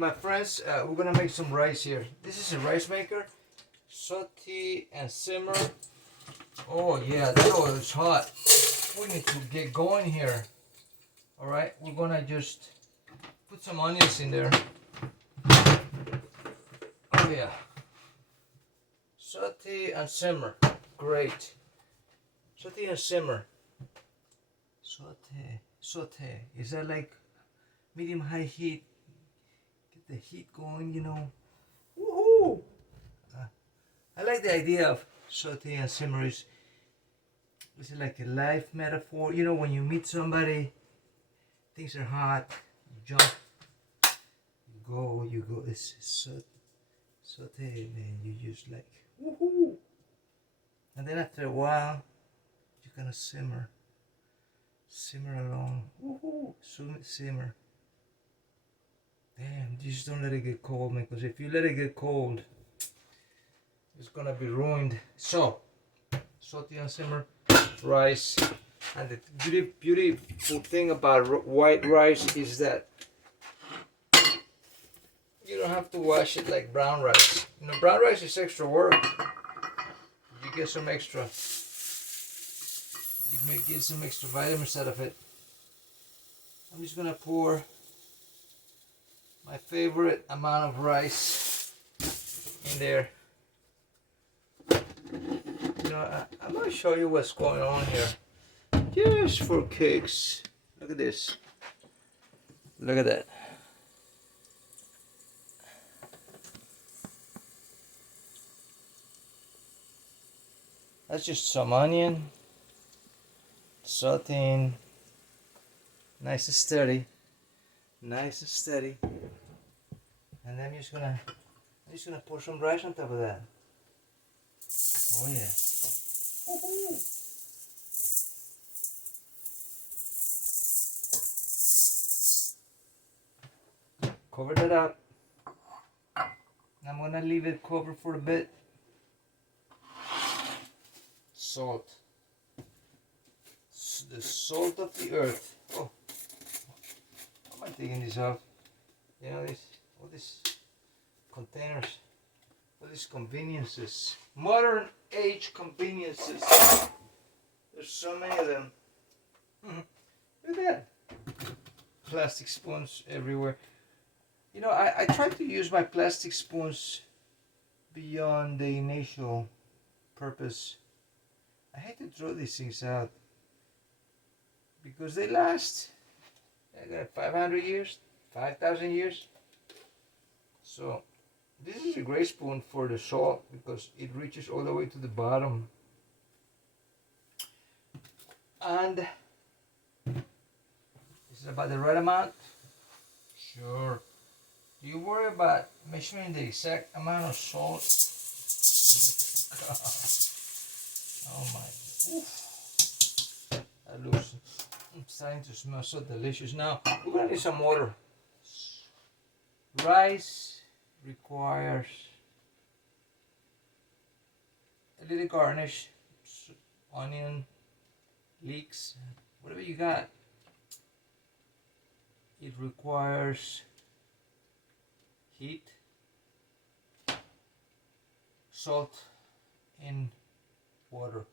my friends, we're gonna make some rice here. This is a rice maker. Saute and simmer. Oh yeah, that oil is hot. We need to get going here. All right, we're gonna just put some onions in there. Oh yeah. Saute and simmer. Great. Saute and simmer. Saute. Is that like medium high heat? Get the heat going, you know. Woohoo! I like the idea of saute and simmer. Is like a life metaphor? You know, when you meet somebody, things are hot, you jump, you go. It's saute, man. You just like woohoo! And then after a while, you're gonna simmer along. Woohoo! Simmer. Damn, just don't let it get cold, man. Because if you let it get cold, it's gonna be ruined. So, saute and simmer rice. And the beautiful thing about white rice is that you don't have to wash it like brown rice. You know, brown rice is extra work. You get some extra. You may get some extra vitamins out of it. I'm just gonna pour my favorite amount of rice in there. You know, I'm gonna show you what's going on here. Just for kicks. Look at this. Look at that. That's just some onion. Sauteing. Nice and steady. Nice and steady. And then I'm just gonna pour some rice on top of that. Oh yeah. Woo-hoo. Cover that up. I'm gonna leave it covered for a bit. Salt. The salt of the earth. Oh, how am I taking this off? You know, all these containers, all these conveniences, modern age conveniences. There's so many of them. Look at that. Plastic spoons everywhere. You know, I try to use my plastic spoons beyond the initial purpose. I hate to throw these things out because they last 500 years, 5,000 years. So this is a great spoon for the salt because it reaches all the way to the bottom. And is it about the right amount? Sure. Do you worry about measuring the exact amount of salt? Oh my. Oof. That looks, I'm starting to smell so delicious. Now, we're going to need some water. Rice requires a little garnish, onion, leeks, whatever you got. It requires heat, salt, and water.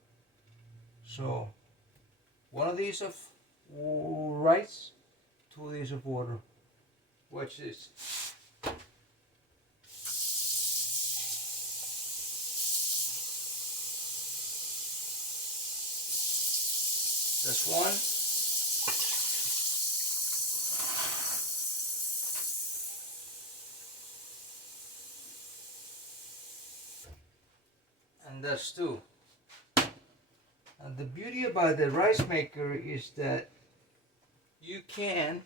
So, one of these of rice, 2 of these of water. Watch this. That's one. And that's 2. And the beauty about the rice maker is that you can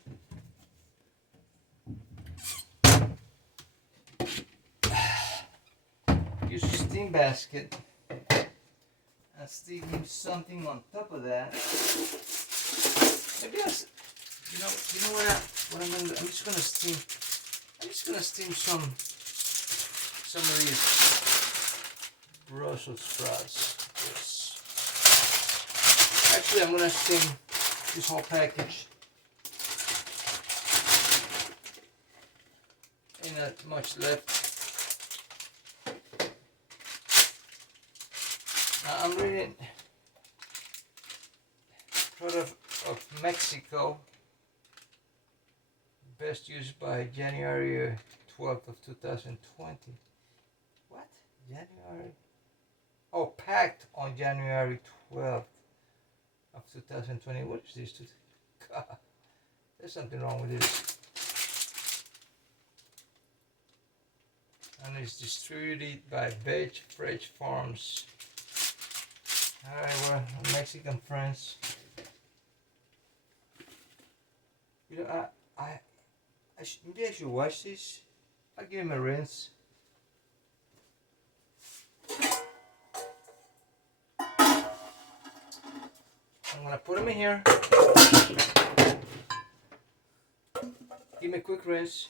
use a steam basket and steam something on top of that. Maybe you know what I'm gonna do? I'm just gonna steam some of these Brussels sprouts. Yes. Actually, I'm gonna steam this whole package. ain't not much left. I'm reading product of Mexico, best used by January 12th of 2020. What? January? Oh, packed on January 12th of 2020. What is this? God, there's something wrong with this. And it's distributed by Beige Fresh Farms. Alright, we're Mexican friends. You know, maybe I should wash this. I'll give him a rinse. I'm gonna put them in here. Give me a quick rinse.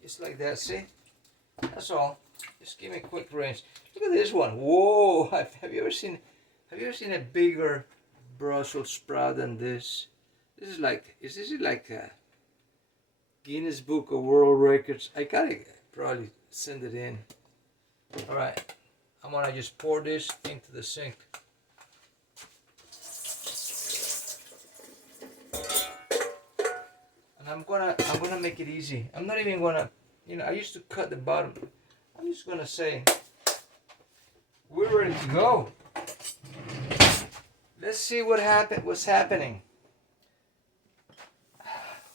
Just like that, see? That's all. Just give me a quick rinse. Look at this one. Whoa! Have you ever seen a bigger Brussels sprout than this? This is like, is this like a Guinness Book of World Records? I gotta probably send it in. All right, I'm gonna just pour this into the sink. And I'm gonna make it easy. I'm not even gonna, you know, I used to cut the bottom. I'm just gonna say, we're ready to go. Let's see what's happening.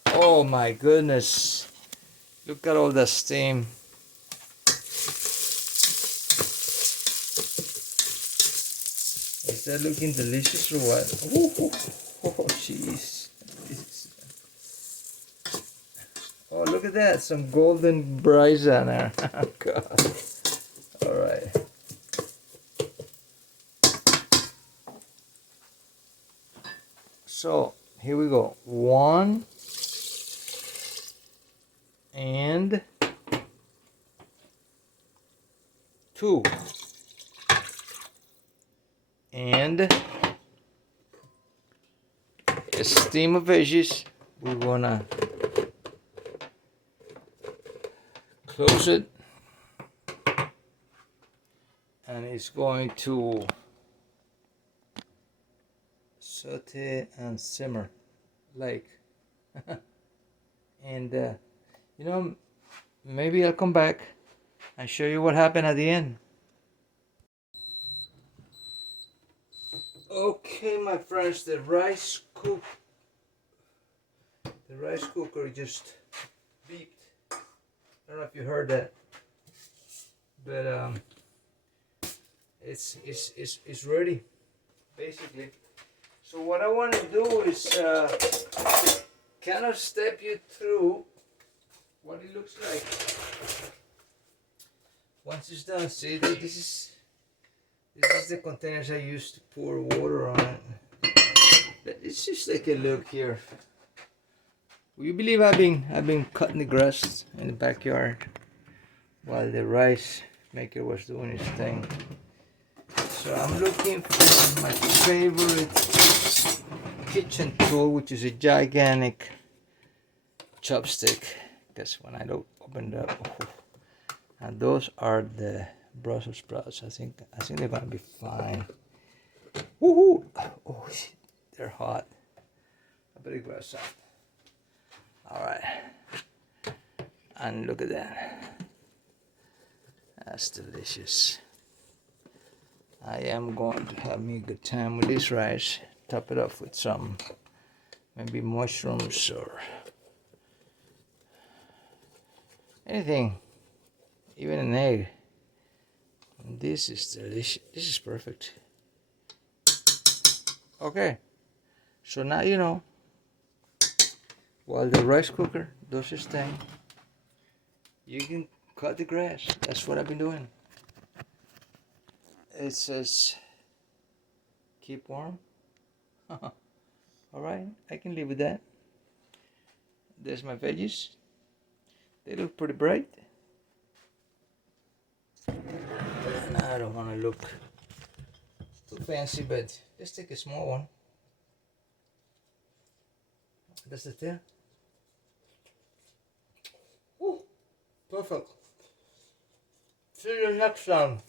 Oh my goodness. Look at all the steam. Is that looking delicious or what? Oh jeez. Oh, look at that. Some golden brisa there. Oh God. Alright. So here we go. 1 and 2 and a steam of veggies. We're gonna close it, and it's going to saute and simmer like and you know, maybe I'll come back and show you what happened at the end. Okay, my friends, the rice cooker just beeped. I don't know if you heard that, but it's ready, basically. So what I want to do is kind of step you through what it looks like once it's done. See, this is the containers I used to pour water on it. Let's just take a look here. Will you believe I've been cutting the grass in the backyard while the rice maker was doing his thing? So I'm looking for my favorite kitchen tool, which is a gigantic chopstick. Because when I opened up, and those are the Brussels sprouts. I think they're gonna be fine. Woohoo! Oh shit, they're hot. I better grab some. All right, and look at that. That's delicious. I am going to have me a good time with this rice. Top it off with some maybe mushrooms or anything, even an egg. This is delicious. This is perfect. Okay, so now you know, while the rice cooker does its thing, you can cut the grass. That's what I've been doing. It says keep warm. Alright, I can live with that. There's my veggies. They look pretty bright. And I don't want to look too fancy, but just take a small one. That's it there. Ooh, perfect. See you next time.